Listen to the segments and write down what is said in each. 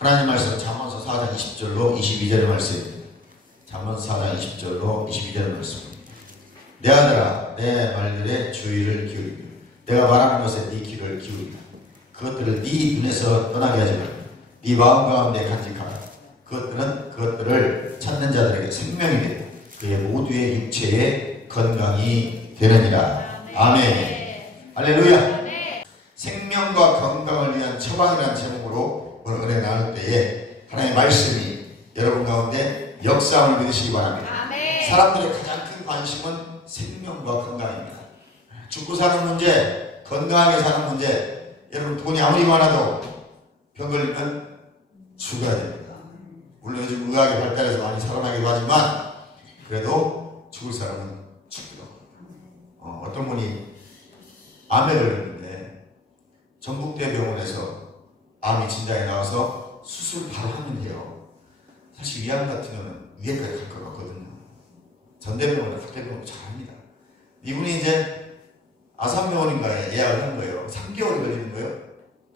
하나님 말씀 잠언서 4장 20절로 22절의 말씀입니다. 잠언서 4장 20절로 22절의 말씀입니다. 내 아들아, 내 말들에 주의를 기울이며 내가 말하는 것에 네 귀를 기울이라. 그것들을 네 눈에서 떠나게 하지 말라. 네 마음 가운데 간직하라. 그것들을 찾는 자들에게 생명이 되고 그의 모두의 육체에 건강이 되느니라. 아멘. 할렐루야. 생명과 건강을 위한 처방이라는 제목으로 오늘 은혜 나눌 때에 하나님의 말씀이 여러분 가운데 역사함을 믿으시기 바랍니다. 사람들의 가장 큰 관심은 생명과 건강입니다. 죽고 사는 문제, 건강하게 사는 문제. 여러분 돈이 아무리 많아도 병 걸리면 죽어야 됩니다. 물론 요즘 의학이 발달해서 많이 살아나기도 하지만 그래도 죽을 사람은 죽기도 합니다. 어떤 분이 암에 걸렸는데 전북대병원에서 암이 진단이 나와서 수술 바로 하면 돼요. 사실 이 암 같은 경우는 위에까지 갈 것 같거든요. 전대병원이나 박대병원 잘합니다. 이분이 이제 아산병원인가에 예약을 한 거예요. 3개월이 걸리는 거예요.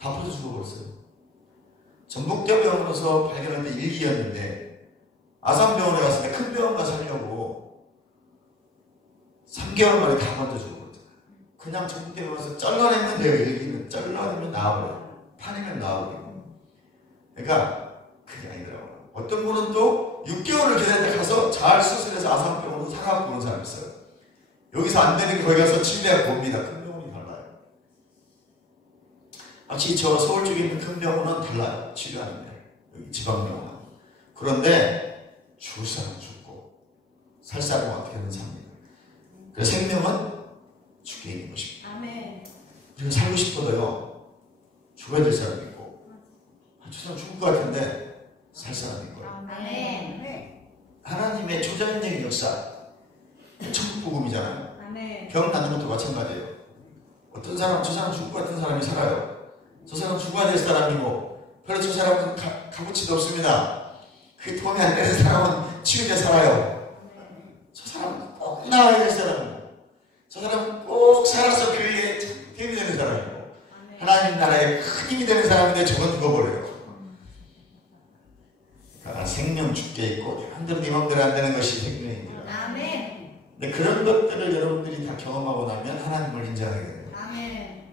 다 퍼져 죽어버렸어요. 전북대병원에서 발견할 때 1기였는데 아산병원에 갔을 때 큰 병원 가서 하려고 3개월 만에 다 퍼져 죽어버렸잖아요. 그냥 전북대병원에서 잘라내면 돼요. 1기는 잘라내면 나와버려요. 파내면 나와버리고. 그러니까 그게 아니더라고요. 어떤 분은 또 6개월을 기다리다 가서 잘 수술해서 아산병원으로 살아가고 그런 사람이 있어요. 여기서 안 되는 게 거기 가서 치료대학 봅니다. 큰 병원이 달라요. 마치 저 서울 쪽에 있는 큰 병원은 달라요. 치료하는데. 여기 지방병원은. 그런데 죽을 사람은 죽고 살 사람은 어떻게든 삽니다. 그래서 생명은 죽게 있는 것입니다. 아멘. 우리가 살고 싶어도요. 죽어야 될 사람이 있고 저 사람 죽을 것 같은데 살 사람이 있고요. 아멘. 하나님의 초자연적인 역사 천국복음이잖아요. 아멘. 병 낫는 것도 마찬가지예요. 어떤 사람, 저 사람 죽을 것 같은 사람이 살아요. 저 사람 죽어야 될 사람이고 별로 저 사람은 값어치도 없습니다. 그게 도움이 안 되는 사람은 치유돼 살아요. 저 사람은 꼭 나와야 될 사람이고 저 사람은 꼭 살아서 교회에 힘이 되는 사람이고 하나님 나라에 큰 힘이 되는 사람인데 저건 죽어버려요. 그러니까 생명 죽게 있고 네 맘대로 안 되는 것이 생명입니다. 아멘. 근데 그런 것들을 여러분들이 다 경험하고 나면 하나님을 인정하게 됩니다. 아멘.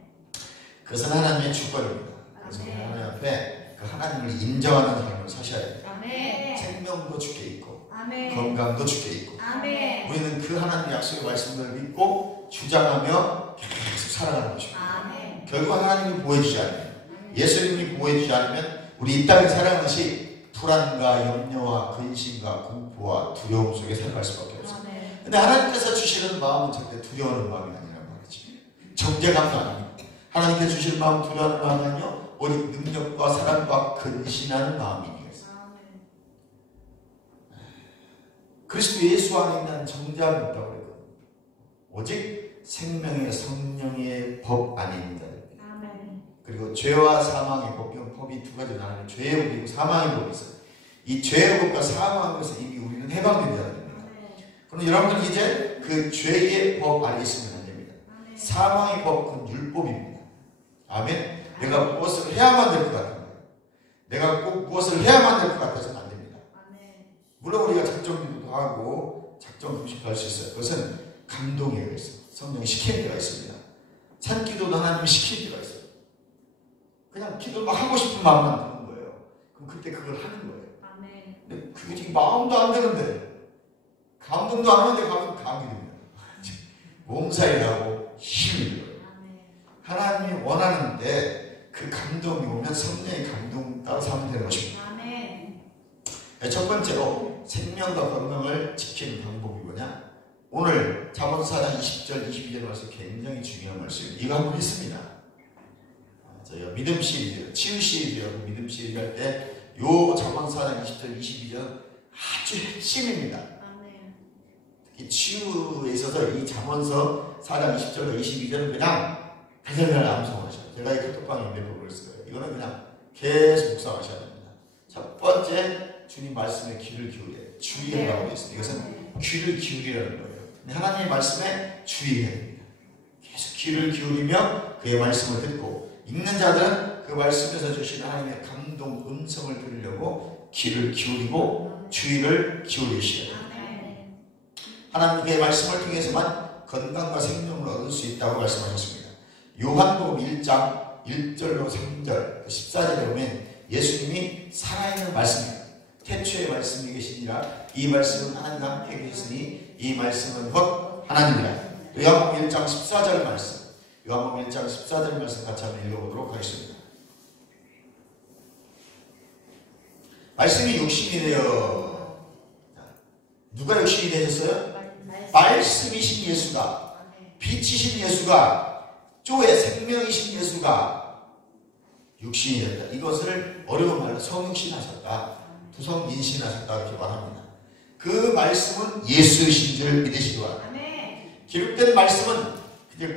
그것은 하나님의 주권입니다. 그래서 하나님 앞에 그 하나님을 인정하는 삶을 사셔야 됩니다. 아멘. 생명도 죽게 있고 아멘. 건강도 죽게 있고 아멘. 우리는 그 하나님의 약속의 말씀을 믿고 주장하며 계속 살아가는 것입니다. 아멘. 결국 하나님이 보호해주지 않으면 예수님이 보호해주지 않으면 우리 이 땅에 살아가는 것이 불안과 염려와 근심과 공포와 두려움 속에 살아갈 수밖에 없습니다. 근데 하나님께서 주시는 마음은 절대 두려워하는 마음이 아니란 말이지. 정죄감도 아닙니다. 하나님께 주시는 마음은 두려워하는 마음이 아니요 오직 능력과 사랑과 근신하는 마음이니까. 그리스도 예수 안에 있는 정죄함이 있다고 그랬거든요. 오직 생명의 성령의 법 안에 있는 자들입니다. 그리고 죄와 사망의 법, 이건 법이 두 가지 나누는 죄의 법이고 사망의 법이 있어요. 이 죄의 법과 사망의 법에서 이미 우리는 해방된 자들입니다. 그럼 여러분들은 이제 그 죄의 법 안에 있으면 안 됩니다. 사망의 법은 율법입니다. 아멘. 내가 무엇을 해야만 될 것 같은 거예요. 내가 꼭 무엇을 해야만 될 것 같아서는 안 됩니다. 물론 우리가 작정기도도 하고 작정금식도 할 수 있어요. 그것은 감동의 의가 있어요. 성령이 시키는 데가 있습니다. 산기도도 하나님이 시키는 데가 있어요. 그냥 기도 막 하고 싶은 마음만 드는 거예요. 그럼 그때 그걸 하는 거예요. 근데 그게 지금 마음도 안 되는데 감동도 안 하는데 가면 감이 됩니다. 몸살이 나고 힘이 들어요. 하나님이 원하는데 그 감동이 오면 성령의 감동 따라 살면 되는 것입니다. 첫 번째로 생명과 건강을 지키는 방법이 뭐냐? 오늘 잠언서 4장 20절 22절 말씀 굉장히 중요한 말씀이에요. 이거 한번 했습니다. 저희가 믿음 시리즈, 치유 시리즈라고 믿음 시리즈 할 때 요 잠언서 4장 20절 22절 아주 핵심입니다. 특히 치유에 있어서 이 잠언서 4장 20절과 22절은 그냥 달달달 암송하셔요. 제가 이 카톡방에 몇 번 그랬을 거예요. 이거는 그냥 계속 묵상하셔야 됩니다. 첫 번째 주님 말씀에 귀를 기울여야 주의하라고 되어 있습니다. 이것은 귀를 기울이라는 거예요. 하나님의 말씀에 주의해야 됩니다. 계속 귀를 기울이며 그의 말씀을 듣고 읽는 자들은 그 그 말씀에서 주신 하나님의 감동 음성을 들으려고 귀를 기울이고 주의를 기울이시오. 하나님의 말씀을 통해서만 건강과 생명을 얻을 수 있다고 말씀하셨습니다. 요한복음 1장 1절로 3절 14절에 보면 예수님이 살아있는 말씀입니다. 태초의 말씀이 계시니라 이 말씀은 하나님과 함께 계시니 이 말씀은 곧 하나님이라. 요한복음 1장 14절 말씀, 요한복음 1장 14절 말씀 같이 한번 읽어보도록 하겠습니다. 말씀이 육신이 되어, 누가 육신이 되셨어요? 말씀이신 예수가, 빛이신 예수가, 쪼의 생명이신 예수가 육신이 됐다. 이것을 어려운 말로 성육신하셨다, 두성인신하셨다 이렇게 말합니다. 그 말씀은 예수이신 줄 믿으시기 바랍니다. 기록된 말씀은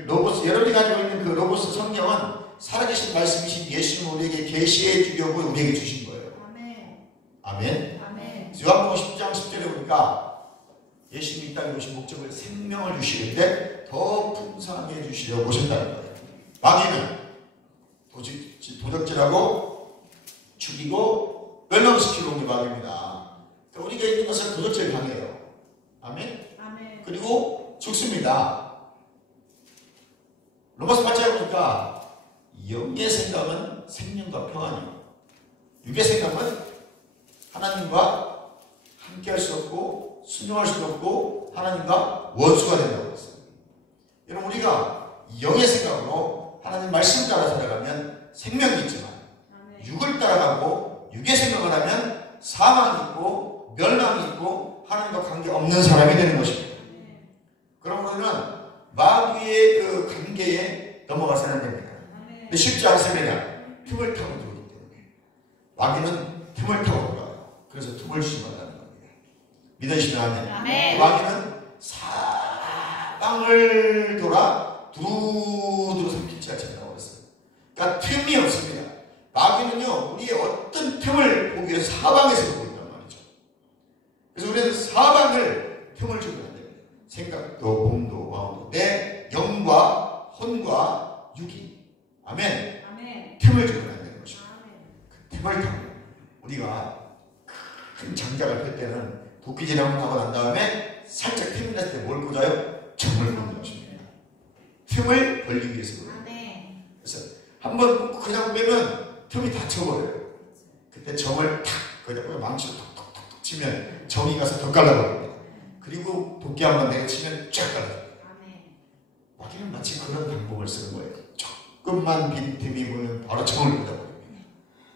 로고스, 여러분이 가지고 있는 그 로고스 성경은 살아계신 말씀이신 예수님 우리에게 계시해 주려고 우리에게 주신 거예요. 아멘. 요한복음 10장 10절에 보니까 예수님이 이 땅에 오신 목적을 생명을 주시는데 더 풍성하게 해주시려고 오셨다는 거예요. 마귀는 도적질하고 죽이고 멸망시키러 온 게 마귀입니다. 그러니까 우리가 있는 것은 도적질 강해요. 아멘. 그리고 죽습니다. 로마서 8장에 보니까 영의 생각은 생명과 평안이요, 육의 생각은 하나님과 함께 할 수 없고 순종할 수 없고 하나님과 원수가 된다고 했어요. 여러분, 우리가 영의 생각으로 하나님 말씀 따라 살아가면 생명이 있지만 육을 따라가고 육의 생각을 하면 사망이 있고 멸망이 있고 하나님과 관계없는 사람이 되는 것입니다. 그럼 우리는 마귀의 그 관계에 넘어가서는 안 됩니다. 근데 쉽지 않습니다. 틈을 타고 들어오기 때문에. 마귀는 틈을 타고 들어가요. 그래서 틈을 심어가는 겁니다. 믿으시면 아멘. 마귀는 사방을 돌아 두루두루 삼킬지가 나오고 있어요. 그러니까 틈이 없습니다. 마귀는요, 우리의 어떤 틈을 보기 위해서 사방에서 보고 있단 말이죠. 그래서 우리는 사방을 틈을 주고 있다. 생각도, 몸도, 마음도, 내 영과 혼과 육이, 아멘. 틈을 주면 안 되는 것입니다. 그 틈을 타고 우리가 큰 장작을 펼 때는 도끼질하고 하고 난 다음에 살짝 틈이 났을 때 뭘 꽂아요? 점을 꽂는 것입니다. 틈을 벌리기 위해서. 그래서 한번 그냥 빼면 틈이 닫혀버려요. 그때 점을 탁 거기다 망치로 톡톡톡 치면 점이 가서 더 깔라버립니다. 그리고 도끼 한번 내려치면 쫙 깔아줍니다. 마귀는 마치 그런 방법을 쓰는 거예요. 조금만 빈틈이 보면 바로 점을 꽂아버립니다.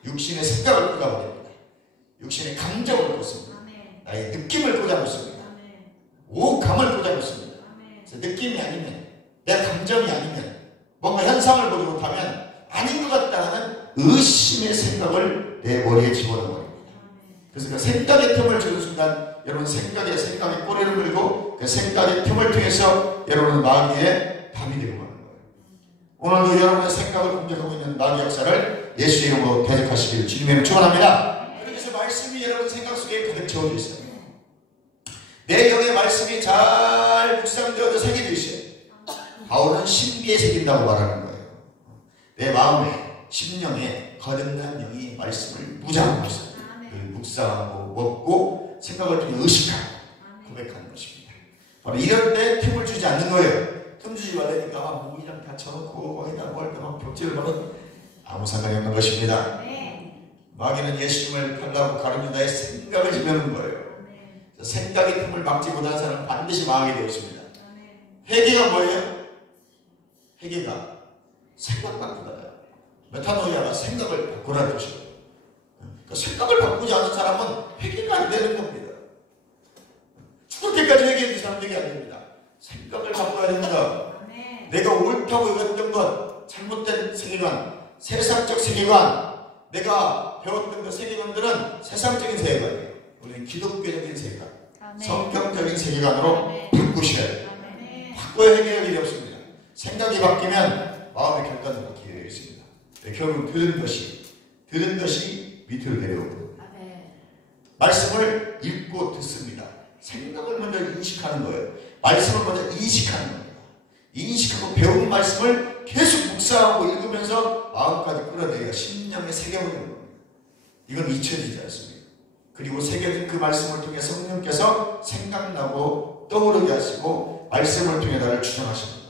육신의 생각을 꽂아버립니다. 육신의 감정을 꽂습니다. 나의 느낌을 꽂아놓습니다. 오감을 꽂아놓습니다. 그래서 느낌이 아니면, 내 감정이 아니면, 뭔가 현상을 보지 못하면 아닌 것 같다는 의심의 생각을 내 머리에 집어넣어버립니다. 그래서 그 생각의 틈을 주는 순간 여러분 생각에 꼬리를 물고 그 생각의 틈을 통해서 여러분은 마귀의 담이 되고 가는 거예요. 오늘도 여러분의 생각을 공격하고 있는 마귀 역사를 예수의 이름으로 대적하시기를 주님의 축원합니다. 그래서 말씀이 여러분 생각 속에 가득 채워져 있어요. 내 영의 말씀이 잘 묵상되어져 새겨져 있어요. 바울은 신비에 새긴다고 말하는 거예요. 내 마음에 심령에 거듭난 영이 말씀을 무장하고 있어요. 묵상하고 먹고 생각을 통해 의식하고 고백하는 것입니다. 바로 이럴 때 틈을 주지 않는 거예요. 틈 주지 말라니까 목이랑 다쳐놓고 거기다 뭘 막 벽지를 박은 아무 상관이 없는 것입니다. 마귀는 예수님을 팔라고 가르쳐 나의 생각을 집어넣는 거예요. 생각의 틈을 막지 못한 사람은 반드시 망하게 되어 있습니다. 회개가 뭐예요? 회개가 생각 바꾸다예요. 메타노이아가 생각을 바꾸라는 것이고, 생각을 바꾸지 않은 사람은 회개가 안 되는 겁니다. 죽을 때까지 회개하는 사람 회개 안 됩니다. 생각을 바꿔야 됩니다. 내가 옳다고 여겼던 것, 잘못된 세계관, 세상적 세계관, 내가 배웠던 그 세계관들은 세상적인 세계관이에요. 우리는 기독교적인 세계관, 성경적인 세계관으로 바꾸셔야 돼요. 바꿔야 회개할 일이 없습니다. 생각이 바뀌면 마음의 결단도 바뀌게 되어 있습니다. 결국 들은 것이 밑으로 내려오고 말씀을 읽고 듣습니다. 생각을 먼저 인식하는 거예요. 말씀을 먼저 인식하는 겁니다. 인식하고 배운 말씀을 계속 묵상하고 읽으면서 마음까지 끌어내려 심령에 새겨버리는 겁니다. 이건 잊혀지지 않습니다. 그리고 새겨진 그 말씀을 통해 성령께서 생각나고 떠오르게 하시고 말씀을 통해 나를 주장하시는 거예요.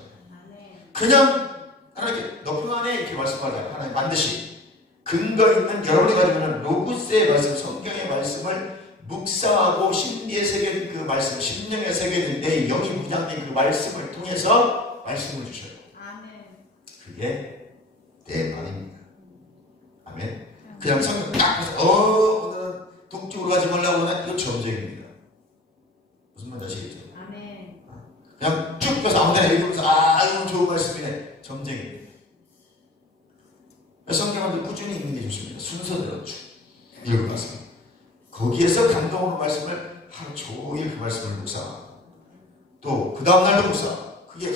그냥 하나님께 너 평안해 이렇게 말씀하자. 하나님 반드시 근거 있는 여러분이 가지고 있는 로고스의 말씀, 성경의 말씀을 묵상하고 심리에 새겨진 그 말씀, 심령에 새겨진 내 영이 무장된 그 말씀을 통해서 말씀을 주셔요. 그게 내 말입니다. 아멘. 그냥 성경 딱 보세요. 오늘은 독주로 가지 말라고 하면 이거 점쟁입니다. 무슨 말인지 아시겠죠? 그냥 쭉 펴서 아무데나 읽으면서 이건 좋은 말씀이네. 점쟁입니다. 성경을 꾸준히 읽는 게 좋습니다. 순서대로 쭉 읽어가서 거기에서 감동으로 말씀을 하루 종일 그 말씀을 묵상하고 또 그 다음날도 묵상하고 그게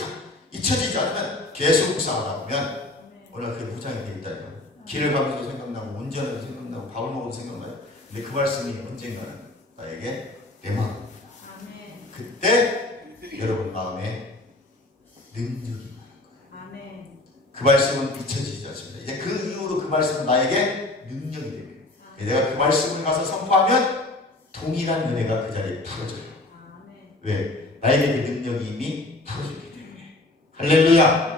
잊혀지지 않으면 계속 묵상하다 보면 오늘 그게 무장이 되어 있다니까요. 길을 가면서 생각나고 운전해도 생각나고 밥을 먹어도 생각나요. 근데 그 말씀이 언젠가는 나에게 내마음입니다. 그때 여러분 마음에 능력이 임하는 거예요. 그 말씀은 잊혀지지 않습니다. 이제 그 이후로 그 말씀은 나에게 능력이 됩니다. 내가 그 말씀을 가서 선포하면 동일한 은혜가 그 자리에 풀어져요. 왜? 나에게 그 능력이 이미 풀어졌기 때문에. 할렐루야.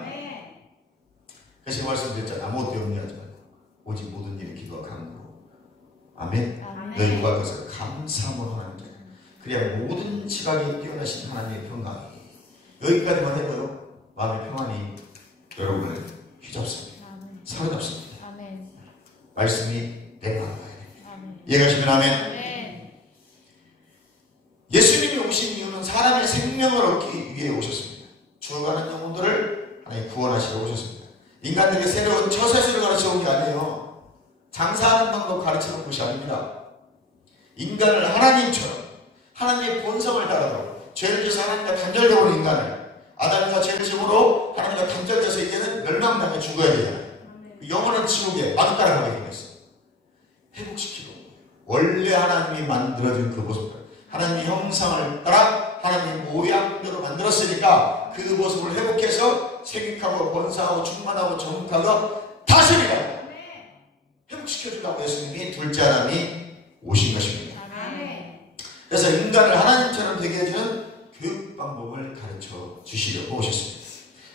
그래서 그 말씀드렸잖아. 아무것도 염려하지 말고 오직 모든 일에 기도와 간구로 아멘. 너희 구하셔서 감사함으로 하나님 께 그래야 모든 지각이 뛰어나신 하나님의 평강이 여기까지만 해도요 마음의 평안이 여러분을 휘잡습니다. 사로잡습니다. 말씀이 내 마음에 가야 됩니다. 이해가시면 아멘. 예수님이 오신 이유는 사람의 생명을 얻기 위해 오셨습니다. 죽어가는 영혼들을 하나님 구원하시러 오셨습니다. 인간들에게 새로운 처세술을 가르쳐 온 게 아니에요. 장사하는 방법 가르쳐 온 것이 아닙니다. 인간을 하나님처럼 하나님의 본성을 따라가고 죄를 지어서 하나님과 단절되어 온 인간을 아담과 죄를 지음으로 하나님과 단절돼서 이제는 멸망당해 죽어야 돼요. 영원한 지옥에 막가라가게 되었어요. 회복시키고 원래 하나님이 만들어준 그 모습을 하나님의 형상을 따라 하나님의 모양대로 만들었으니까 그 모습을 회복해서 생육하고 번성하고 충만하고 정복하고 다스리라고 회복시켜주라고 예수님이 둘째 하나님이 오신 것입니다. 그래서 인간을 하나님처럼 되게 해주는 교육 방법을 가르쳐 주시려고 오셨습니다.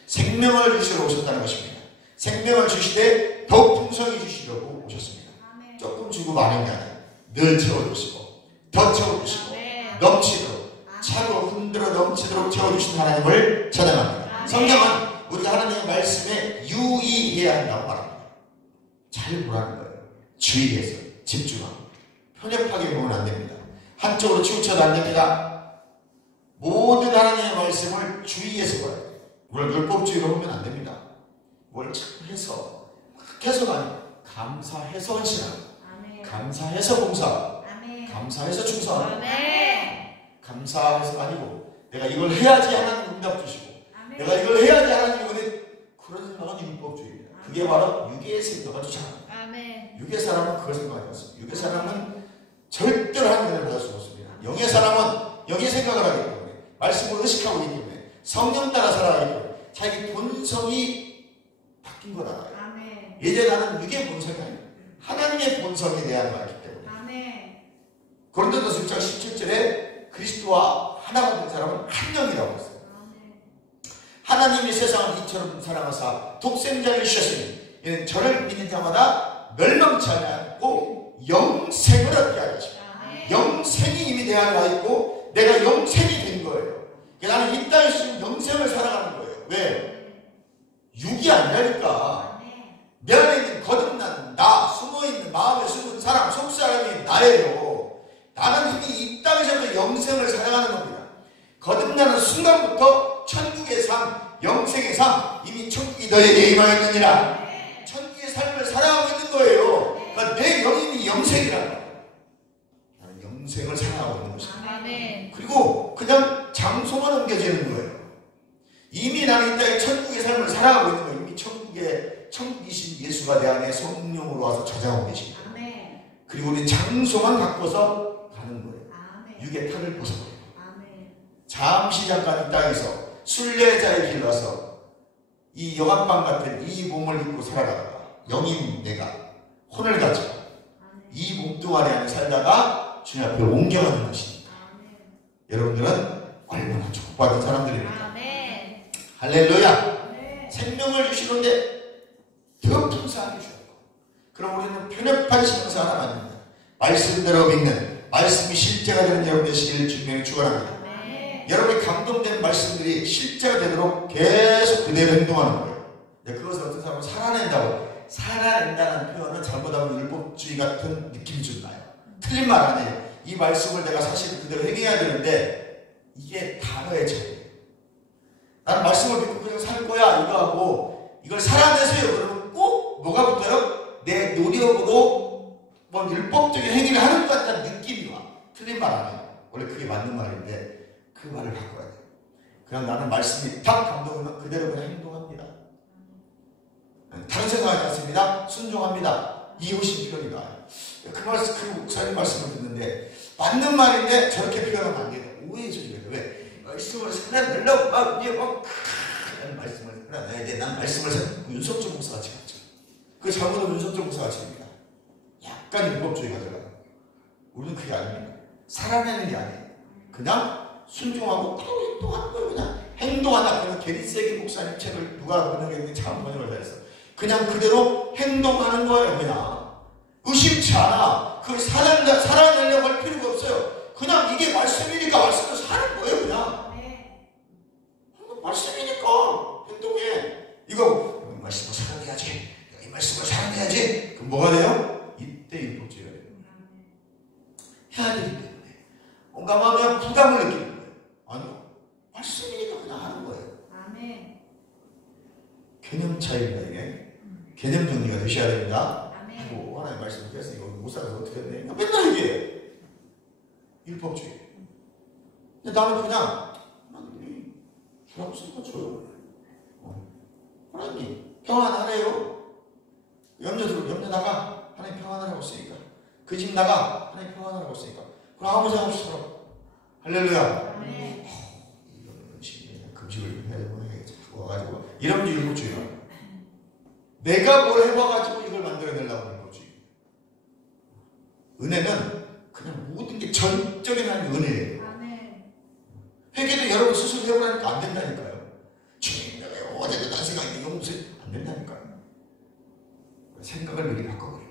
생명을 주시러 오셨다는 것입니다. 생명을 주시되 더욱 풍성히 주시려고 오셨습니다. 조금 주고 많은 게 아니라 늘 채워주시고 더 채워주시고 넘치도록 차고 흔들어 넘치도록 채워주신 하나님을 찬양합니다. 성경은 우리가 하나님의 말씀에 유의해야 한다고 말합니다. 잘 보라는 거예요. 주의해서 집중하고 편협하게 보면 안 됩니다. 한쪽으로 치우쳐도 안 됩니다. 모든 하나님의 말씀을 주의해서 봐야 돼요. 뭘 율법주의로 보면 안 됩니다. 뭘 자꾸 해서 해서가 아니에요. 감사해서 헌신하고 감사해서 봉사하고 감사해서 충성하고 감사해서가 아니고 내가 이걸 해야지 하나님 응답 주시고 내가 이걸 해야지 하나님 은혜 그런 생각은 율법주의입니다. 그게 바로 유괴의 생각을 쫓아갑니다. 유괴 사람은 그걸 생각하지 않습니다. 유괴 사람은 절대로 하나님을 받을 수 없습니다. 영의 사람은 영의 생각을 하기 때문에 말씀을 의식하고 있기 때문에 성령 따라 살아가기 때문에 자기 본성이 바뀐 거다. 이제 나는 육의 본성이 아니에요. 하나님의 본성에 대한 말이기 때문에 고린도전서 6장 17절에 그리스도와 하나가 된 사람은 한 영이라고 했어요. 하나님이 세상을 이처럼 사랑하사 독생자를 주셨으니 이는 저를 믿는 자마다 멸망치 않고 영생을 얻게 하십니다. 영생이 이미 내 안에 와 있고 내가 영생이 된 거예요. 나는 이 땅에서 영생을 살아가는 거예요. 왜? 육이 아니라니까. 내 안에 있는 거듭난 나, 숨어있는 마음에 숨은 사람, 속사람이 나예요. 나는 이미 이 땅에서도 영생을 살아가는 겁니다. 거듭나는 순간부터 천국의 삶, 영생의 삶, 이미 천국이 너에게 임하였느니라. 천국의 삶을 살아가고 있는 거예요. 그러니까 내 영이 영생이라는 거예요. 나는 영생을 살아가고 있는 것입니다. 그리고 그냥 장소만 옮겨지는 거예요. 이미 나는 이 땅에 천국의 삶을 살아가고 있는 거예요. 이미 천국이신 예수가 내 안에 성령으로 와서 찾아오고 계십니다. 그리고 우리 장소만 바꿔서 가는 거예요. 육의 탈을 벗어버려요. 잠시 잠깐 이 땅에서 순례자의 길을 와서 이 영합방 같은 이 몸을 입고 살아가다가 영인 내가 혼을 가지고 이 몸뚱아리 안에 살다가 주님 앞에 옮겨가는 것입니다. 여러분들은 얼마나 축복받은 사람들입니다. 할렐루야. 생명을 주시는데 더 풍성하게 주셨고, 그럼 우리는 편협한 신앙사 하나 만듭니다. 말씀대로 믿는, 말씀이 실제가 되는 여러분 되시기를 주님의 축원합니다. 여러분이 감동된 말씀들이 실제가 되도록 계속 그대로 행동하는 거예요. 그것을 어떤 사람은 살아낸다고. 살아낸다는 표현은 잘못하면 율법주의 같은 느낌이 좀 나요. 틀린 말 아니에요. 이 말씀을 내가 사실 그대로 행해야 되는데 이게 단어의 차이예요. 나는 말씀을 믿고 그냥 살 거야 이거 하고 이걸 살아내세요 그러면 꼭 뭐가 붙어요? 내 노력으로 뭐 율법적인 행위를 하는 것 같다는 느낌이 와. 틀린 말 아니에요. 원래 그게 맞는 말인데 그 말을 바꿔야 돼요. 그냥 나는 말씀이 딱 감동하면 그대로 그냥 행동합니다. 다른 생각하지 않습니다. 순종합니다. 이웃이 표현이다. 그 말씀, 그 목사님 말씀을 듣는데 맞는 말인데 저렇게 표현하면 안 돼요. 오해의 소리가 돼요. 왜? 말씀을 살아내려고 막 위에 막 말씀을 살아내야 돼. 난 말씀을 윤석철 목사 같이 갔죠. 그 잘못하면 윤석철 목사 같이 됩니다. 약간 율법주의가 들어가요. 우리는 그게 아닙니다. 살아내는 게 아니에요. 그냥 순종하고 그대로 행동하는 거예요. 그냥 행동하다. 그냥 게리세기 목사님 책을 누가 번역했는지 참 번역을 다 했어. 그냥 그대로 행동하는 거예요. 그냥 의심치 않아. 그걸 살아내려고 할 필요가 없어요. 그냥 이게 말씀이니까 말씀을 사는 거예요. 그냥 말씀이니까 행동해. 이거 말씀을 살아내야지. 이 말씀을 살아내야지. 그럼 뭐가 돼요? 이때 율법주의가 돼요. 해야 되기 때문에 온감하면 부담을 느끼는 거예요. 아니 말씀이니까 그냥 하는 거예요. 아멘. 개념 차이입니다. 이게 개념 정리가 되셔야 됩니다. 뭐 하나님 말씀을 깨서 이거 못 살아서 어떻게 했네. 맨날 얘기해. 율법주의. 근데 나는 그냥 하나님이 주라고 쓰니까 줘요. 하나님 평안하래요. 염려 나가. 하나님 평안하라고 쓰니까. 그 집 나가. 하나님 평안하라고 쓰니까. 그럼 아무 생각 없이 살아. 할렐루야. 이런 식으로 금식을 해야 되고 와가지고 이런 율법주의라. 내가 뭘 해봐가지고 이걸 만들어내려고 하는 거지. 은혜는 그냥 모든 게 전적인 하나님의 은혜예요. 회개도 여러분 스스로 해보라니까 안 된다니까요. 주님 내가 어제도 난 생각이 용서 안 된다니까요. 생각을 미리 바꿔버리면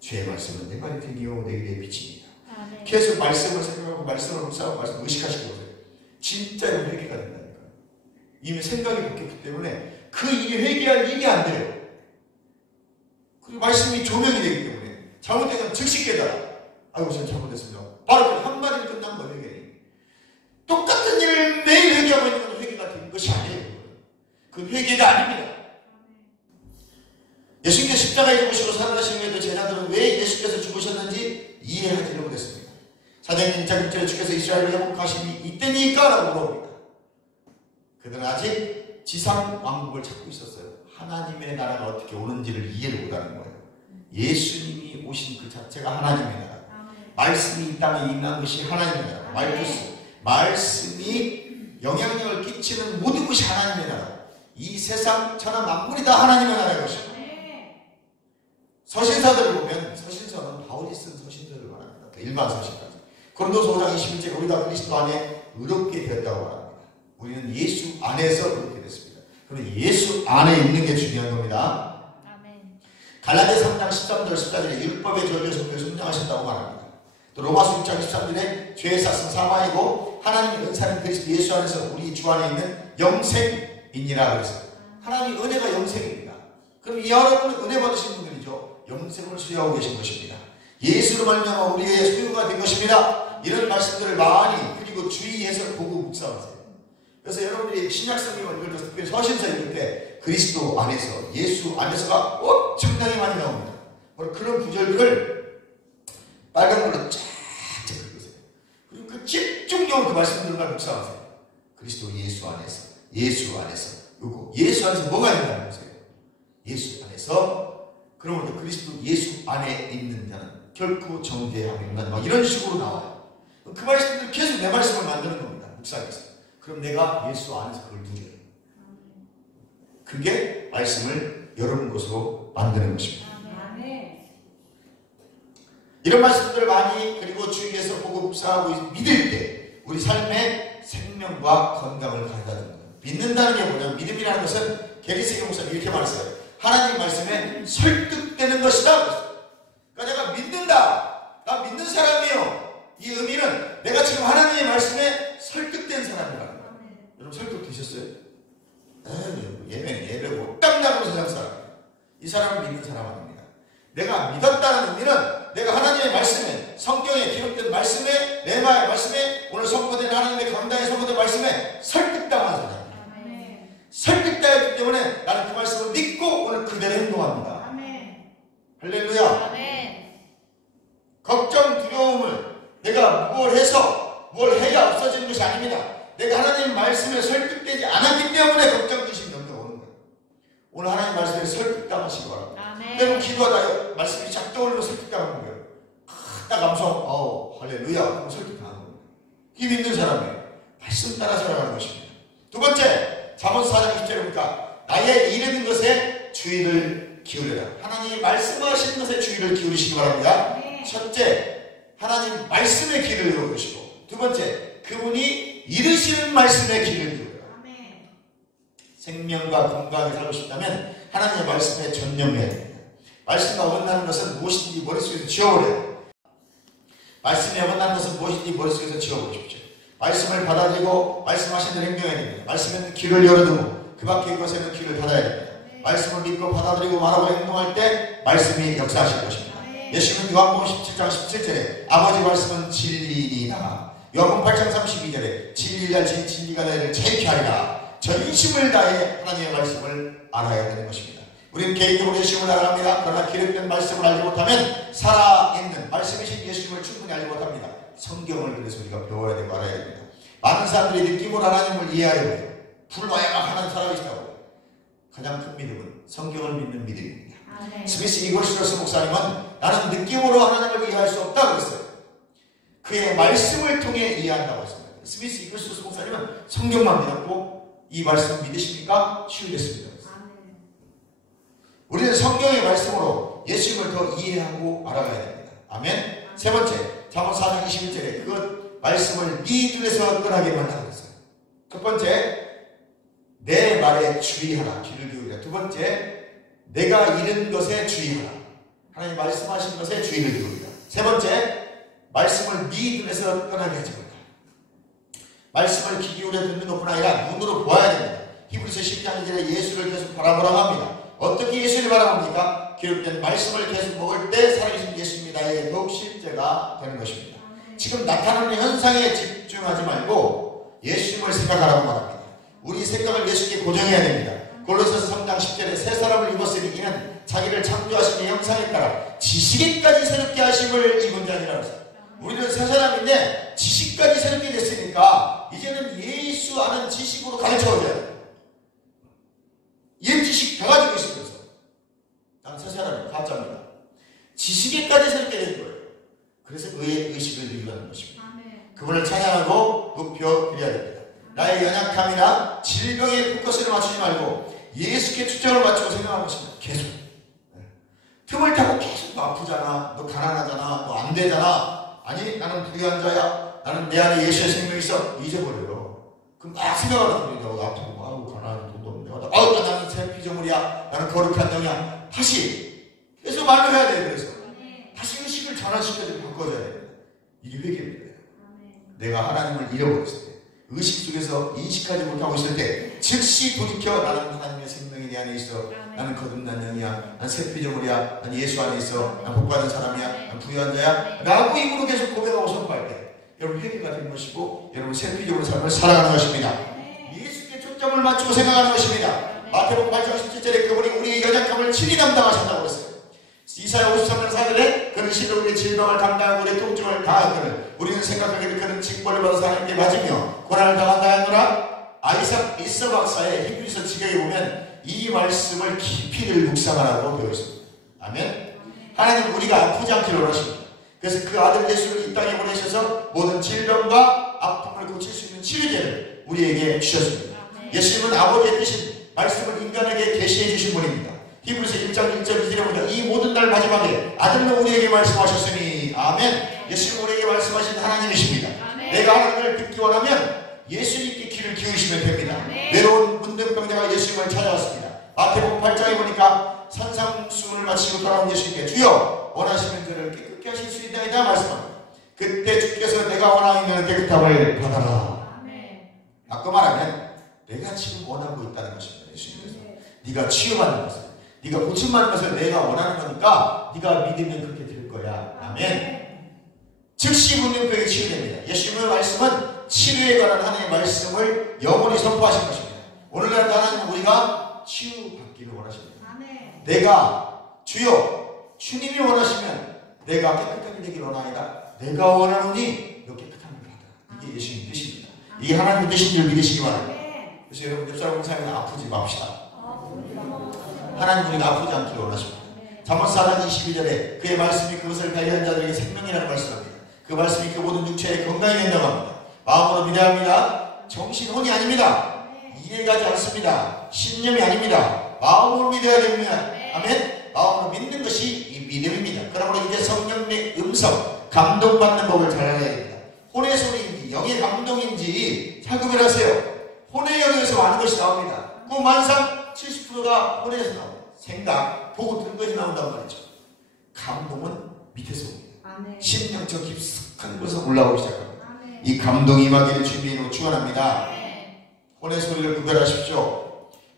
죄의 말씀은 내 발이 등이요 내 길의 빛입니다. 계속 말씀을 생각하고 말씀을 묵상하고 말씀을 의식하시고 오세요. 진짜 이건 회개가 된다니까요. 이미 생각이 바뀌었기 때문에 그 일이 회개할 일이 안 돼요. 그리고 말씀이 조명이 되기 때문에 잘못되면 즉시 깨달아. 아이고 제가 잘못했습니다. 바로 그 한마디로 끝난 거예요. 회개는. 똑같은 일을 매일 회개하고 있는 건 회개가 되는 것이 아니에요. 그 회개가 아닙니다. 예수님께서 십자가에 죽으시고 살아나신 후에도 제자들은 왜 예수께서 죽으셨는지 이해하지 못했습니다. 사도행전 1장 6절에 주께서 이스라엘을 회복하심이 이때니까 라고 물어봅니다. 그들은 아직 지상 왕국을 찾고 있었어요. 하나님의 나라가 어떻게 오는지를 이해를 못하는 거예요. 예수님이 오신 그 자체가 하나님의 나라. 말씀이 이 땅에 임한 것이 하나님의 나라. 말투스. 말씀이 영향력을 끼치는 모든 것이 하나님의 나라. 이 세상 천하 만물이 다 하나님의 나라의 것입니다. 서신사들을 보면 서신서는 바울이 쓴 서신서를 말합니다. 일반 서신까지. 고린도서 5장 21절에 우리가 그리스도 안에 의롭게 되었다고 말합니다. 우리는 예수 안에서 의롭게 됐습니다. 그럼 예수 안에 있는 게 중요한 겁니다. 갈라디아 3장 13절 14절에 율법의 전류에서 우리를 성장하셨다고 말합니다. 또 로마서 6장 13절에 죄의 삭은 사망이고 하나님의 은사는 그리스도 예수 안에서 우리 주 안에 있는 영생이니라 그랬어요. 하나님의 은혜가 영생입니다. 그럼 여러분은 은혜 받으신 분들이죠. 영생을 소유하고 계신 것입니다. 예수로 말미암아 우리의 소유가 된 것입니다. 이런 말씀들을 많이 그리고 주의해서 보고 묵상하세요. 그래서 여러분들이 신약 성경을 읽을 때 특별히 서신서 읽을 때 그리스도 안에서 예수 안에서가 엄청나게 많이 나옵니다. 바로 그런 구절들을 빨간 걸로 쫙쫙 읽으세요. 그리고 그 집중적으로 그 말씀들만 묵상하세요. 그리스도 예수 안에서 예수 안에서 요거 예수 안에서 뭐가 있냐는 거세요. 예수 안에서 그러면 그리스도 예수 안에 있는 자는 결코 정죄함이 없는 막 이런 식으로 나와요. 그 말씀들 계속 내 말씀을 만드는 겁니다. 묵상에서. 그럼 내가 예수 안에서 그걸 누려요. 그게 말씀을 여러분 것으로 만드는 것입니다. 아멘. 이런 말씀들을 많이 그리고 주위에서 보고 묵상하고 믿을 때 우리 삶에 생명과 건강을 가져다 줍니다. 믿는다는 게 뭐냐면 믿음이라는 것은 게리세게 목사님 이렇게 말했어요. 하나님 말씀에 설득되는 것이다. 그러니까 내가 믿는다. 나 믿는 사람이요. 이 의미는 내가 지금 하나님의 말씀에 설득된 사람이라는 거예요. 여러분 설득되셨어요? 예배고 땀나고 세상 사람. 이 사람은 믿는 사람 아닙니다. 내가 믿었다는 의미는 내가 하나님의 말씀에 성경에 기록된 말씀에 레마의 말씀에 오늘 선포된 하나님의 강단에 선포된 말씀에 설득당한 사람. 설득되었기 때문에 나는 그 말씀을 믿고 오늘 그대로 행동합니다. 아멘. 할렐루야. 아멘. 걱정, 두려움을 내가 뭘 해서 뭘 해야 없어지는 것이 아닙니다. 내가 하나님 말씀에 설득되지 않았기 때문에 걱정, 의심이 넘겨오는 거예요. 오늘 하나님 말씀에 설득당하시기 바랍니다. 아멘. 여러분 기도하다 말씀이 쫙 떠오르면 설득당하는 거예요. 딱 감성, 할렐루야. 그럼 설득당하는 거예요. 이 믿는 사람이에요. 말씀 따라 살아가는 것입니다. 두 번째, 잠언 4장 20절에 보니까 나의 이르는 것에 주의를 기울여라. 하나님이 말씀하시는 것에 주의를 기울이시기 바랍니다. 네. 첫째, 하나님 말씀에 귀를 기울이시고, 두 번째, 그분이 이르시는 말씀에 귀를 기울여라. 아멘. 생명과 건강하게 살고 싶다면 하나님의 말씀에 전념해야 됩니다. 말씀이 어긋나는 것은 무엇인지 머릿속에서 지워버려요. 말씀이 어긋나는 것은 무엇인지 머릿속에서 지워버리십시오. 말씀을 받아들이고 말씀하신 대로 행동해야 됩니다. 말씀에는 귀를 열어두고 그 밖의 것에는 귀를 닫아야 됩니다. 말씀을 믿고 받아들이고 말하고 행동할 때 말씀이 역사하실 것입니다. 예수님은 요한복음 17장 17절에 아버지 말씀은 진리이다. 요한복음 8장 32절에 진리를 진리가 너희를 자유케 하리라. 전심을 다해 하나님의 말씀을 알아야 되는 것입니다. 우리는 개인적으로 예수님을 알아갑니다. 그러나 기록된 말씀을 알지 못하면 살아있는 말씀이신 예수님을 충분히 알지 못합니다. 성경을 그래서 우리가 배워야 되고 알아야 됩니다. 많은 사람들이 느낌으로 하나님을 이해하려고 해요. 불러야 하는 사람이 있다고 해요. 가장 큰 믿음은 성경을 믿는 믿음입니다. 스미스 이글스로스 목사님은 나는 느낌으로 하나님을 이해할 수 없다고 했어요. 그의 말씀을 통해 이해한다고 했습니다. 스미스 이글스로스 목사님은 성경만 믿었고 이 말씀을 믿으십니까? 치유됐습니다. 우리는 성경의 말씀으로 예수님을 더 이해하고 알아가야 됩니다. 아멘. 세 번째, 잠언 4장 21절에 그 말씀을 네 눈에서 떠나게 만나고 그랬어요. 첫 번째, 내 말에 주의하라. 귀를 기울이라. 두 번째, 내가 이른 것에 주의하라. 하나님 말씀하신 것에 주의를 기울이라. 세 번째, 말씀을 네 눈에서 떠나게 하지 말라. 말씀을 귀 기울여 듣는 것뿐 아니라 눈으로 보아야 됩니다. 히브리서 12장 2절에 예수를 계속 바라보라고 합니다. 어떻게 예수를 바라봅니까? 기록된 말씀을 계속 먹을 때 살아계신 예수님이 나에게 더욱 실제가 되는 것입니다. 지금 나타나는 현상에 집중하지 말고 예수님을 생각하라고 말합니다. 우리 생각을 예수께 고정해야 됩니다. 골로새서 3장 10절에 새 사람을 입었으니 이는 자기를 창조하신 형상에 따라 지식에까지 새롭게 하심을 입은 자니라 했어요. 우리는 새 사람인데 지식까지 새롭게 됐으니까 이제는 예수 아는 지식으로 가르쳐줘야 돼요. 이 지식 다 가지고 있으면서 난 새 사람이 가짜입니다. 지식에까지 새롭게 된 거예요. 그래서 의식을 누리라는 것입니다. 그분을 찬양하고 높여드려야 됩니다. 나의 연약함이나 질병에 포커스를 맞추지 말고 예수께 초점을 맞추고 생각하는 것입니다. 계속 틈을 타고 계속 너 아프잖아, 너 가난하잖아, 너 안 되잖아, 아니 나는 불의한 자야, 나는 내 안에 예수의 생명이 있어. 잊어버려요. 그럼 막 생각하는 거예요. 너 아프고 아우 가난한 돈도 없네, 아우 나는 새 피조물이야, 나는 거룩한 영이야. 다시 계속 말을 해야 돼요. 그래서 다시 의식을 전환시켜서 바꿔줘야 됩니다. 이게 회개입니다. 내가 하나님을 잃어버렸을 때, 의식 속에서 인식하지 못하고 있을 때 즉시 돌이켜 나는 하나님의 생명이 내 안에 있어, 나는 거듭난 영이야, 난 새 피조물이야, 난 예수 안에 있어, 난 복받은 사람이야, 난 부유한 자야 라고 입으로 계속 고백하고 선포할 때 여러분 회개가 된 것이고 여러분 새 피조물의 삶을 살아가는 것입니다. 예수께 초점을 맞추고 생각하는 것입니다. 마태복음 8장 17절에 그분이 우리의 연약함을 친히 담당하신다고 했어요. 이사야 53장 4절에 그는 실로 우리의 질병을 감당하고 우리의 통증을 다하거늘 우리는 생각하기를 그는 징벌을 받아서 하나님께 맞으며 고난을 당한다 하노라. 아이삭 이서 박사의 히브리서 지경에 보면 이 말씀을 깊이를 묵상하라고 되어 있습니다. 아멘. 하나님 우리가 아프지 않기를 원하십니다. 그래서 그 아들 예수를 이 땅에 보내셔서 모든 질병과 아픔을 고칠 수 있는 치료제를 우리에게 주셨습니다. 예수님은 아버지의 뜻인 말씀을 인간에게 계시해 주신 분입니다. 히브리서 1장 1절 2절에 보면 이 모든 날 마지막에 아들로 우리에게 말씀하셨으니 아멘. 예수님 우리에게 말씀하신 하나님이십니다. 내가 하나님을 듣기 원하면 예수님께 귀를 기울이시면 됩니다. 외로운 문둥병자가 예수님을 찾아왔습니다. 마태복음 8장에 보니까 산상수훈을 마치고 돌아온 예수님께 주여 원하시는 저를 깨끗게 하실 수 있나이다 말씀합니다. 그때 주께서 내가 원하는 깨끗함을 받아라. 바꿔 말하면 내가 지금 원하고 있다는 것입니다. 예수님께서 네가 치유받는 것을, 네가 고침받는 것을 내가 원하는 거니까 네가 믿으면 그렇게 될 거야. 아멘. 즉시 문둥병이 치유됩니다. 예수님의 말씀은 치료에 관한 하나님의 말씀을 영원히 선포하신 것입니다. 오늘날 하나님은 우리가 치유받기를 원하십니다. 내가 주여 주님이 원하시면 내가 깨끗하게 되기를 원하이다. 내가 원하노니 너 깨끗함을 받아. 이게 예수님 뜻입니다. 이게 하나님 뜻인 줄 믿으시기 바랍니다. 그래서 여러분 옆사람 사람은 아프지 맙시다. 하나님 우리가 아프지 않기를 원하십니다. 잠언 4장 22절에 그의 말씀이 그것을 발견한 자들에게 생명이라는 말씀합니다. 그 말씀이 그 모든 육체에 건강이 된다고 합니다. 마음으로 믿어야 합니다. 정신혼이 아닙니다. 이해가지 않습니다. 신념이 아닙니다. 마음으로 믿어야 됩니다. 아멘. 마음으로 믿는 것이 이 믿음입니다. 그러므로 이제 성령의 음성, 감동받는 법을 잘 알아야 됩니다. 혼의 소리인지 영의 감동인지 잘 구별하세요. 혼의 영역에서 많은 것이 나옵니다. 그 만상 70%가 혼에서 나옵니다. 생각, 보고 들은 것이 나온단 말이죠. 감동은 밑에서 옵니다. 심령적 깊숙한 곳에서 올라오기 시작합니다. 이 감동이 임하기를 주님으로 축원합니다. 혼의 소리를 구별하십시오.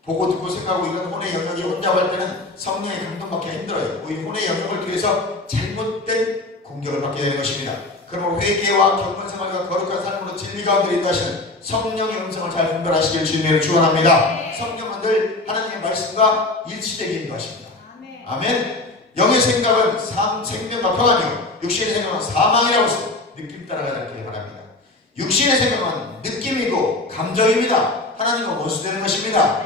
보고 듣고 생각하고 이런 혼의 영역이 혼잡할 때는 성령의 감동받기가 힘들어요. 우리 혼의 영역을 통해서 잘못된 공격을 받게 되는 것입니다. 그러므로 회개와 경건생활과 거룩한 삶으로 진리 가운데 인도하시는 성령의 음성을 잘 분별하시길 주님으로 축원합니다. 성령은 늘 하나님의 말씀과 일치되게 인도하십니다. 아멘. 영의 생각은 생명과 평안이요 육신의 생각은 사망이라고 해서 느낌 따라가야 되길 바랍니다. 육신의 생각은 느낌이고 감정입니다. 하나님과 원수되는 것입니다.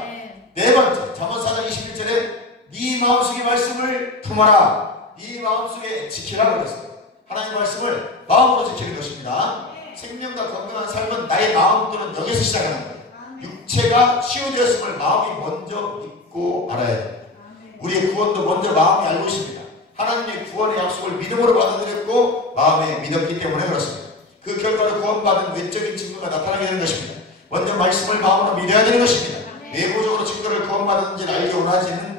네 번째, 잠언 4장 21절에 네 마음속의 말씀을 품어라. 네 마음속에 지키라 그랬어요. 하나님의 말씀을 마음으로 지키는 것입니다. 생명과 건강한 삶은 나의 마음 또는 영에서 시작하는 거예요. 육체가 치유되었음을 마음이 먼저 믿고 알아야 돼요. 우리의 구원도 먼저 마음이 알고 있습니다. 하나님의 구원의 약속을 믿음으로 받아들였고 마음에 믿었기 때문에 그렇습니다. 그 결과로 구원받은 외적인 증거가 나타나게 되는 것입니다. 먼저 말씀을 마음으로 믿어야 되는 것입니다. 내부적으로 증거를 구원받았는지를 알기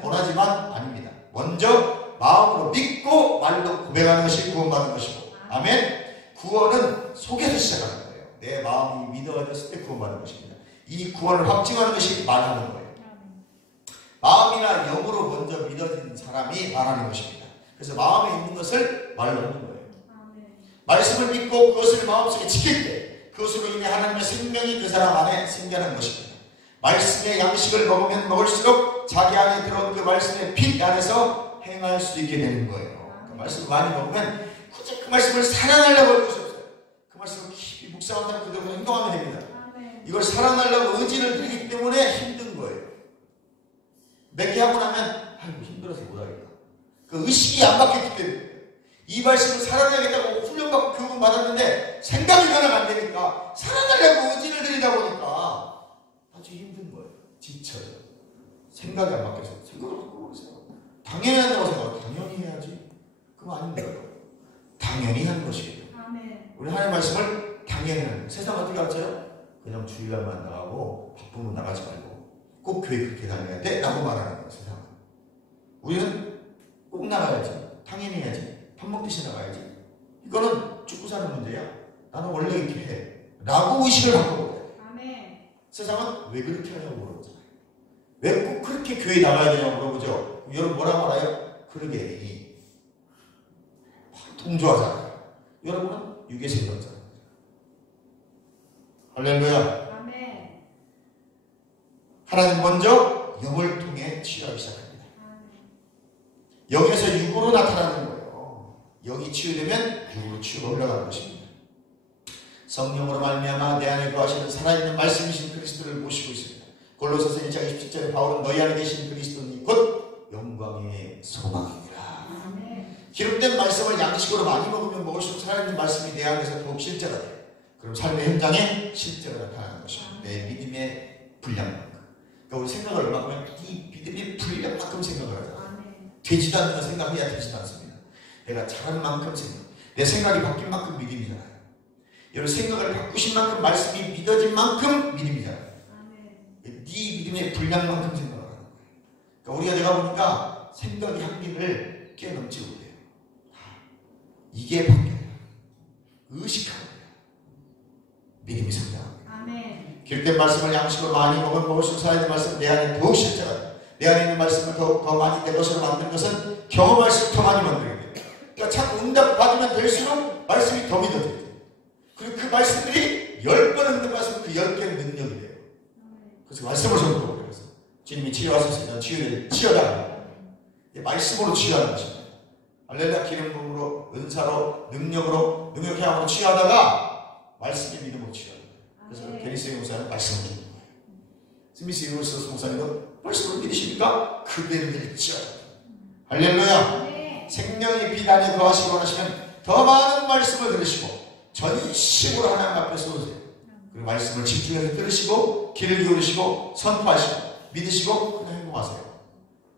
원하지만 아닙니다. 먼저 마음으로 믿고 말로 고백하는 것이 구원받는 것이고, 아멘. 구원은 속에서 시작하는 거예요. 내 마음이 믿어졌을 때 구원받는 것입니다. 이 구원을 확증하는 것이 말하는 거예요. 마음이나 영으로 먼저 믿어진 사람이 말하는 것입니다. 그래서 마음에 있는 것을 말로 하는 거예요. 말씀을 믿고 그것을 마음속에 지킬 때 그것으로 인해 하나님의 생명이 그 사람 안에 생겨나는 것입니다. 말씀의 양식을 먹으면 먹을수록 자기 안에 들어온 그 말씀의 빛 안에서 행할 수 있게 되는 거예요. 그 말씀을 많이 먹으면 굳이 그 말씀을 살아내려고 할 것이 없어요. 그 말씀을 깊이 묵상한 사람 그대로 행동하면 됩니다. 이걸 살아내려고 의지를 들이기 때문에 힘든 거예요. 몇 개 하고 나면 아이고 힘들어서 못하겠다. 그 의식이 안 바뀌었기 때문에 이 말씀을 살아내겠다고 훈련받고 교훈 받았는데 생각이 변하면 안 되니까 살아내려고 의지를 들이다 보니까 아주 힘든 거예요. 지쳐요. 생각이 안 바뀌어서 생각을 바꾸고 그러세요. 당연히 한다고 생각하고 당연히 해야지. 그럼 안 힘들어요. 당연히 하는 것이에요. 우리 하나님의 말씀을 당연히 하는 거예요. 세상 어떻게 가르쳐요? 그냥 주일날만 나가고 바쁘면 나가지 말고 꼭 교회 그렇게 다녀야 돼? 라고 말하는 거예요. 세상은. 우리는 꼭 나가야지. 당연히 해야지. 밥 먹듯이 나가야지. 이거는 죽고 사는 문제야. 나는 원래 이렇게 해. 라고 의식을 바꿔버려요. 세상은 왜 그렇게 하냐고 물어보잖아요. 왜 꼭 그렇게 교회 나가야 되냐고 물어보죠. 여러분 뭐라고 알아요? 그러게 동조하잖아요. 여러분은 육의 생각잖아요. 할렐루야. 하나님 먼저 영을 통해 치유하기 시작합니다. 영에서 육으로 나타나는 거예요. 영이 치유되면 육으로 치유가 올라가는 것입니다. 성령으로 말미암아 내 안에 거하시는 살아있는 말씀이신 그리스도를 모시고 있습니다. 골로새서 1장 27절에 바울은 너희 안에 계신 그리스도니 곧 영광의 소망이니라. 기록된 말씀을 양식으로 많이 먹으면 먹을수록 살아있는 말씀이 내 안에서 더욱 실제가 돼요. 그럼 삶의 현장에 실제가 나타나는 것입니다. 내 믿음의 분량만큼. 그러니까 우리 생각을 얼마큼 이 믿음의 분량만큼 생각을 하잖아요. 되지도 않는 생각해야 되지도 않습니다. 내가 잘한 만큼 생각, 내 생각이 바뀐 만큼 믿음이잖아요. 여러분 생각을 바꾸신 만큼 말씀이 믿어진 만큼 믿음이잖아요. 네 믿음의 분량만큼 생각을 하는 거예요. 그러니까 우리가 내가 보니까 생각이 한계를 깨넘지 못해요. 이게 바뀌어요. 의식하는 거예요. 믿음이 성장합니다. 기록된 말씀을 양식으로 많이 먹을수록 살아야 말씀 내 안에 더욱 실제가 돼요. 내 안에 있는 말씀을 더 많이 내 것으로 만드는 것은 경험할수록 더 많이 만들게 돼요. 그러니까 자꾸 응답 받으면 될수록 말씀이 더 믿어져요. 그리고 그 말씀들이 10번 응답받으면 그 10개는 능력이 돼요. 그래서 말씀을 전도하고 그래서 주님이 치유하셨으면 치유다. 말씀으로 치유하는 것입니다. 할렐루야. 기름 부음으로 은사로 능력으로 능력함으로 치유하다가 말씀의 믿음으로 치유하는 거예요. 그래서 게리스의 목사는 말씀을 주는 거예요. 스미스 유니버스 목사님도 말씀을 믿으십니까? 그대로 믿지요. 할렐루야. 생명의 빛 안에 거하시고 원하시면 더 많은 말씀을 들으시고 전심으로 하나님 앞에 쏘세요. 그리고 말씀을 집중해서 들으시고 귀를 기울이시고 선포하시고 믿으시고 그냥 행동하세요.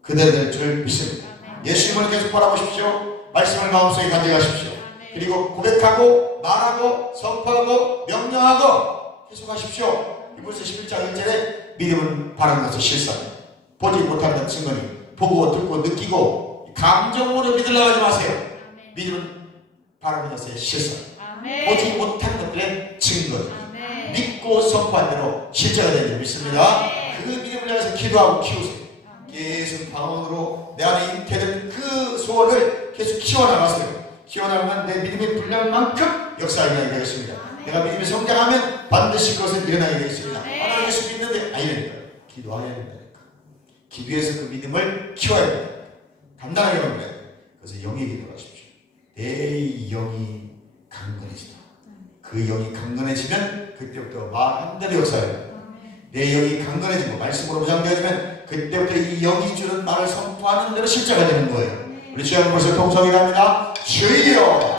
그대로 될 줄 믿습니다. 예수님을 계속 바라보십시오. 말씀을 마음속에 간직하십시오. 그리고 고백하고 말하고 선포하고 명령하고 계속하십시오. 이불서 11장 1절에 믿음은 바라는 것을 실상이에요. 보지 못하는 것 증거니 보고 듣고 느끼고 감정으로 믿으려고 하지 마세요. 믿음은 바라는 것의 실상이에요. 보지 못한 것들의 증거, 믿고 선포한 대로 실제가 되는 믿습니다. 그 믿음을 향해서 기도하고 키우세요. 계속 방언으로 내 안에 잉태된 그 소원을 계속 키워나가세요. 키워나가면 내 믿음의 분량만큼 역사가 일어나게 되겠습니다. 내가 믿음이 성장하면 반드시 그것을 일어나게 되겠습니다. 하나님 예수 믿는데 아니니까 기도해야 된다니까. 기도해서 그 믿음을 키워야 됩니다. 단단하게 만들어야 돼요. 그래서 영의 기도를 하십시오. 내 영이 강건해지다. 그 영이 강건해지면 그때부터 마음대로 역사해요. 내 영이 강건해지고 말씀으로 무장되어지면 그때부터 이 영이 주는 말을 선포하는 대로 실제가 되는 거예요. 우리 주여 한번 벌써 통성이랍니다. 주여